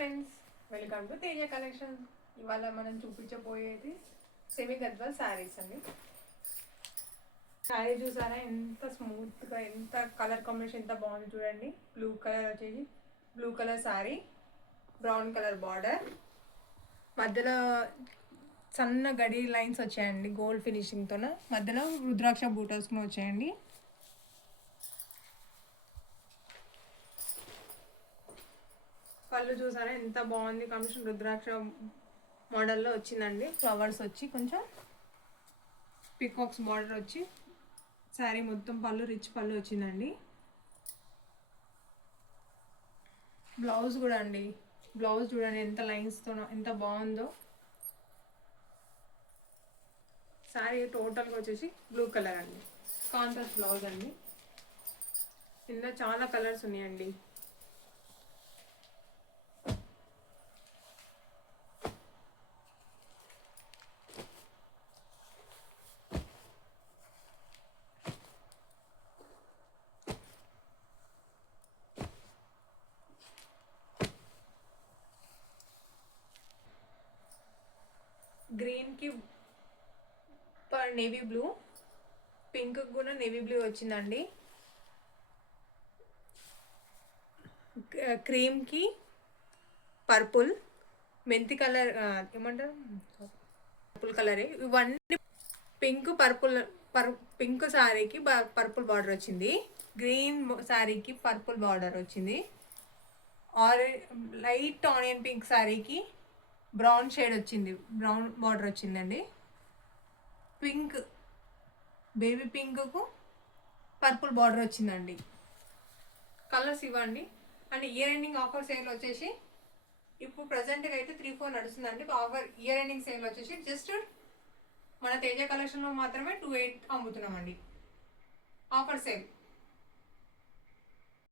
Friends, welcome to Teja collection. ఇవాళ మనం చూపించబోయేది semi Gadwal saris అండి. శారీ చూసారా ఎంత స్మూత్గా, ఎంత కలర్ కాంబినేషన్ ఎంత బాగుంది చూడండి. బ్లూ కలర్ వచ్చేసి blue colour sari, brown colour border, మధ్యలో సన్న గడి లైన్స్ వచ్చాయండి గోల్డ్ ఫినిషింగ్తో. మధ్యలో రుద్రాక్ష బూటల్స్ వచ్చాయండి. పళ్ళు చూసారా ఎంత బాగుంది కాంబినేషన్. రుద్రాక్ష మోడల్లో వచ్చిందండి. ఫ్లవర్స్ వచ్చి కొంచెం పికాక్స్ బార్డర్ వచ్చి శారీ మొత్తం పళ్ళు రిచ్ పళ్ళు వచ్చిందండి. బ్లౌజ్ కూడా అండి, బ్లౌజ్ చూడండి ఎంత లైన్స్తో ఎంత బాగుందో. శారీ టోటల్గా వచ్చేసి బ్లూ కలర్ అండి, కాంట్రాస్ట్ బ్లౌజ్ అండి. ఇందులో చాలా కలర్స్ ఉన్నాయండి. గ్రీన్కి నేవీ బ్లూ, పింక్ కూడా నేవీ బ్లూ వచ్చిందండి. క్రీమ్కి పర్పుల్, మెంతి కలర్ ఏమంటారు పర్పుల్ కలరే. ఇవన్నీ పింక్ పర్పుల్, పింక్ శారీకి పర్పుల్ బార్డర్ వచ్చింది. గ్రీన్ శారీకి పర్పుల్ బార్డర్ వచ్చింది. లైట్ ఆనియన్ పింక్ శారీకి బ్రౌన్ షేడ్ వచ్చింది, బ్రౌన్ బార్డర్ వచ్చిందండి. పింక్ బేబీ పింక్కు పర్పుల్ బార్డర్ వచ్చిందండి. కలర్స్ ఇవ్వండి. And year ending offer sale వచ్చేసి ఇప్పుడు ప్రజెంట్గా అయితే 3-4 నడుస్తుందండి. ఆఫర్ ఇయర్ ఎండింగ్ సేల్ వచ్చేసి జస్ట్ మన తేజ కలెక్షన్లో మాత్రమే 2-8 అమ్ముతున్నామండి. Offer sale.